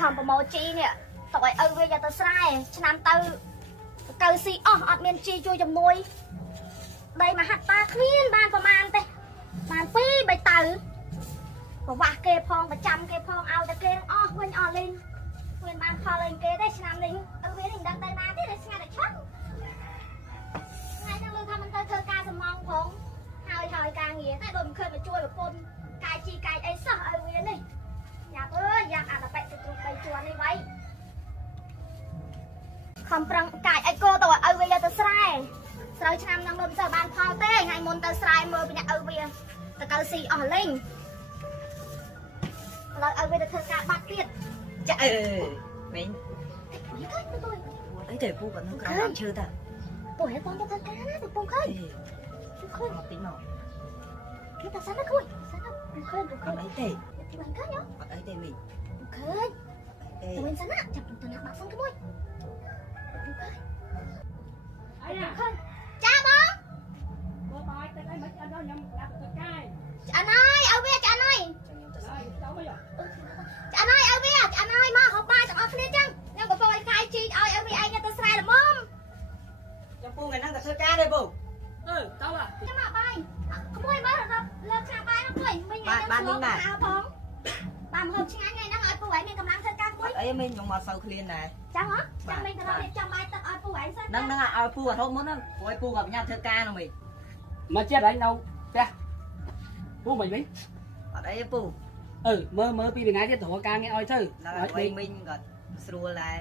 ខំប្រម៉ូជីនេះតើឲ្យវាយកទៅស្រែឆ្នាំទៅកើស៊ីអស់អត់មានជីជួយជំនួយដីមហាត់តាគ្មានបានប្រមាណទេបាន2 3ទៅប្រវាស់គេផងប្រចាំគេផងឲ្យតែគេអស់វិញអស់លេងមិនបានផលលេងគេទេឆ្នាំនេះឲ្យវាមិនដឹងទៅណាទេស្ងាត់តែឆត់ថ្ងៃហ្នឹងលើថាមិនទៅធ្វើការសំងផងហើយការងារតែដូចមិនឃើញមកជួយប្រពន្ធកាយជីកាយអីសោះឲ្យវានេះយ៉ាប់អើយយ៉ាប់អាតបិទៅទ្រុប3ជាន់នេះໄວខំប្រឹងកាយអីគោទៅឲ្យវាយកទៅស្រែស្រូវឆ្នាំហ្នឹងមិនសូវបានផលទេថ្ងៃមុនទៅស្រែមើលពីអ្នកឲ្យវាទៅកើស៊ីអស់លេងឥឡូវឲ្យវាទៅធ្វើការបាត់ទៀតចាមិញអីតែពូគាត់នឹងក្រោមឈើតាពូហេតុបងទៅធ្វើការណាទៅពូឃើញឃើញមកទីមកគេតែសិនណាគួយសិនណាឃើញអីទេមិនឃើញអត់អីទេមិញឃើញទៅវិញសិនណាចាប់ទៅណាបាក់សិនគួយអីណាចាបងបើបាយទៅអីមិនអត់ខ្ញុំប្រាប់ទៅកាយចាណៃឲ្យវាចាណៃចាណៃឲ្យវាចាណៃមកហូបបាយទាំងអស់គ្នាចឹងខ្ញុំកំពុងឲ្យកាយជីឲ្យវាឯងទៅស្រែល្មមចាំពូថ្ងៃហ្នឹងទៅធ្វើការទេពូទៅចាំមកបាយក្មួយមើលលើឆ្នាំបាយហ្នឹងគួយមិញថ្ងៃហ្នឹងផងបានហូបឆ្ងាញ់ថ្ងៃហ្នឹងឲ្យពូឯងមានកម្លាំងធ្វើការគួយអីមិញខ្ញុំមកសូវឃ្លានដែរចាំហ៎ចាំមិញទៅរករៀបចំបាយទឹកឲ្យពូឯងសិនហ្នឹងឲ្យពូអត់ហូបមុនហ្នឹងព្រោះពូគាត់បញ្ញាប់ធ្វើការហ្នឹងមិញមកចិត្តឯងនៅផ្ទះពូមិនវិញអត់អីទេពូមើលពីថ្ងៃទៀតត្រូវការងារឲ្យទៅឲ្យមិញគាត់ស្រួលដែរ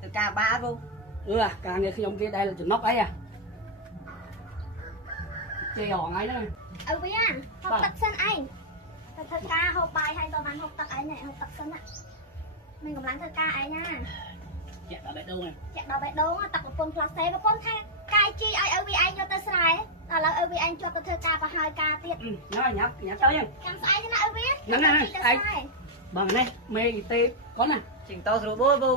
ធ្វើការបាពូការងារខ្ញុំគេដែលចំណុកអីជេរហងៃហ្នឹងឲ្យវាហូបទឹកសិនឯងទៅធ្វើការហូបបាយហើយទៅបានហូបទឹកឯងហូបទឹកសិនណាមានកម្លាំងធ្វើការឯងណាចាក់ដល់បេះដូងទឹកប្រពន្ធផ្លាស់សេប្រពន្ធថាកាយជីឲ្យវាឯងយកទៅស្រែដល់ឥឡូវឲ្យវាឯងជាប់ទៅធ្វើការប្រហើយការទៀតញ៉ាំទៅញ៉ាំស្អែកណាឲ្យវាហ្នឹងបងនេះមេគីទេកូនណាជីងតោស្រួលបួលពូ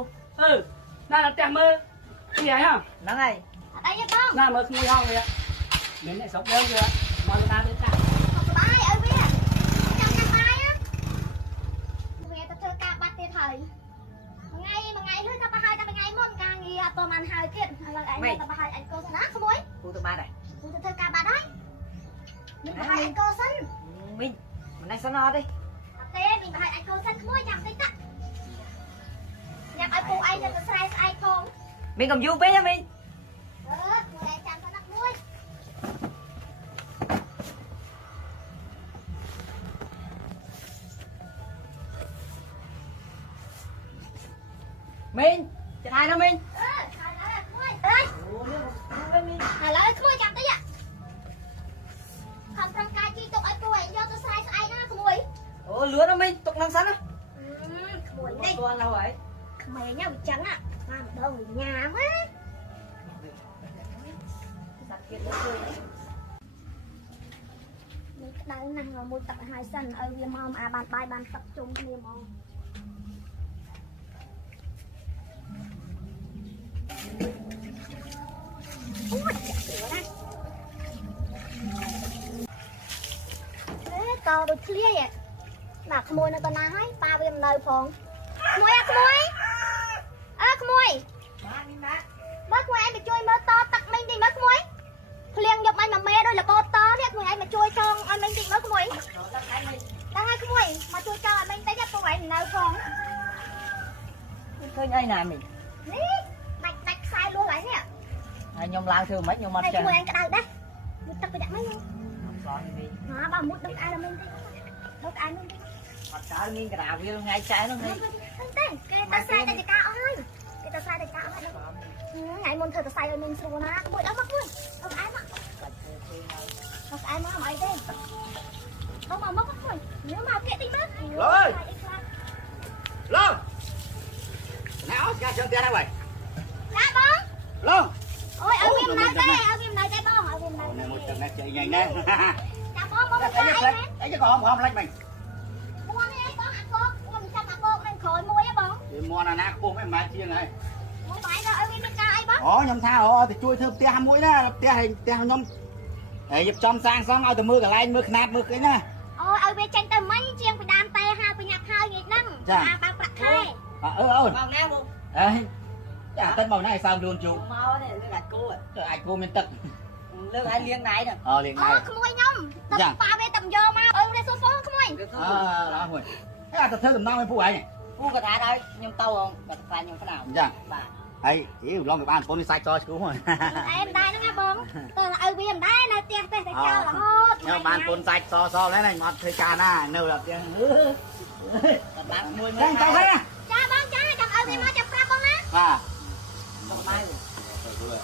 ណាដល់ផ្ទះមើលពីហើយហ្នឹងហើយអត់អីទេបងណាមើលក្មួយហងវាមានអ្នកស្រុកយើងវាមកតាទៅចាបាយឲ្យវាចាំញ៉ាំបាយវាទៅធ្វើការបាត់ទៀតហើយថ្ងៃឬទៅប្រហើយតែថ្ងៃមុនការងារអត់បានហើយទៀតឥឡូវឯងទៅប្រហើយឯងកូនណាក្មួយពូទៅបាត់ហើយពូទៅធ្វើការបាត់ហើយមានប្រហើយឯងកូនសិនមិញមិនឯងសិនអត់ទេអត់ទេមានប្រហើយឯងកូនសិនក្មួយចាំតិចតាញ៉ាំឲ្យពូឯងទៅស្រែស្អែកផងមិញកំយូរពេកហ៎មិញក្មួយឯងចាំសិនណាក្មួយមិញចាហើយណាមិញហើយក្មួយអើយឥឡូវក្មួយចាំតិចខំប្រឹងកាយជីទុកឲ្យពូឯងយកទៅស្រែស្អែកណាក្មួយលឿនណាមិញទុកនឹងសិនណាក្មួយនេះគាត់ទៅហើយក្មេងហ្នឹងវាចឹងណាបានម្ដងញ៉ាំណាសាច់ទៀតលើជួយនេះក្តៅណាស់មួយទឹកឲ្យសិនឲ្យវាមកអាបានបាយបានទឹកជុំគ្នាហ្មងអូយចាក់ណាតោដូចឃ្លាយណាក្មួយនៅតាណាហើយប៉ាវាមិននៅផងក្មួយក្មួយក្មួយបានណាបើក្មួយឯងមកជួយមើលតទឹកមិញតិចមើលក្មួយភ្លៀងយកបាញ់មួយមេដោយលបោតនេះក្មួយឯងមកជួយចងឲ្យមិញតិចមើលក្មួយដល់ហើយក្មួយមកជួយចងឲ្យមិញតិចពូឯងនៅផងឃើញអីណាមិញនេះដាច់ខ្សែលួសហើយនេះហើយខ្ញុំឡើងធ្វើមិនខ្ញុំមកចឹងក្មួយឯងក្តៅដែរមួយទឹកទៅដាក់មិញស្លោះនេះបើមុតដឹកអារមិញតិចដឹកអាមិញតិចអត់កើមានក្តារវាថ្ងៃចែនោះនេះទេគេទៅស្រែតែការអស់ហើយគេទៅស្រែតែការអស់ហើយថ្ងៃមុនធ្វើទៅស្រែឲ្យមិញស្រួលណាមួយដល់មកមួយអត់អែមកអែមកអីទេមកមកមួយញ៉ាំមកគេតិចមើលលើលើណែអត់ការជើងទៀតហើយចាបងលើអូយឲ្យវាមិននៅទេបងឲ្យវាមិននៅមួយទឹកនេះជ័យញ៉ៃណាចាបងមកអីក៏ហមផ្លាច់មិញមួននេះបងអាកោខ្ញុំចាំអាកោនឹងក្រោយមួយហ៎បងវាមួនអាណាខ្ពស់មិនម៉ែជាងហើយមកបាយទៅឲ្យវាមានការអីបងខ្ញុំថាទៅជួយធ្វើផ្ទះមួយណាផ្ទះខ្ញុំហើយរៀបចំសាងសង់ឲ្យទៅមើលកន្លែងមើលខ្នាតមើលអីណាអូឲ្យវាចេញទៅមិញជាងពីដើម จ้า บางประเทศ เอ้ย màu nè luôn เอ้ยจ้าเต้นเบาหน้าsao luôn chú màu này lương gạch cô à ai cô mình tật lương ai liêng này nè liền អូ này ក្មួយខ្ញុំទឹកប៉ាវាតែយកមកអឺនេះសូហ្វូក្មួយ đó rồi cái là tập thơ tầm năm em phụ ấy phu cả thái thôi nhưng tàu không bật phải nhưng cái nào dạ bà ấy yêu lòng cái bàn con đi sai cho cứu rồi អេមិនដែរហ្នឹងណាបងតើឲ្យវាមិនដែរនៅផ្ទះទេតែចោលរហូត nhưng bàn con sai so lấy này ngọt thời trà na nâu là tiền bật bạc môi đây cháu thấy nè ចាបងចាចាំឲ្យវាមកចាំប្រាប់បងណា à trong mai rồi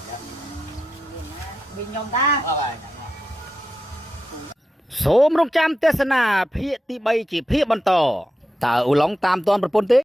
bình nhom ta សូមរងចាំទេសនាភាគទី3ជាភាគបន្តតើឧឡុងតាមតនប្រពន្ធទេ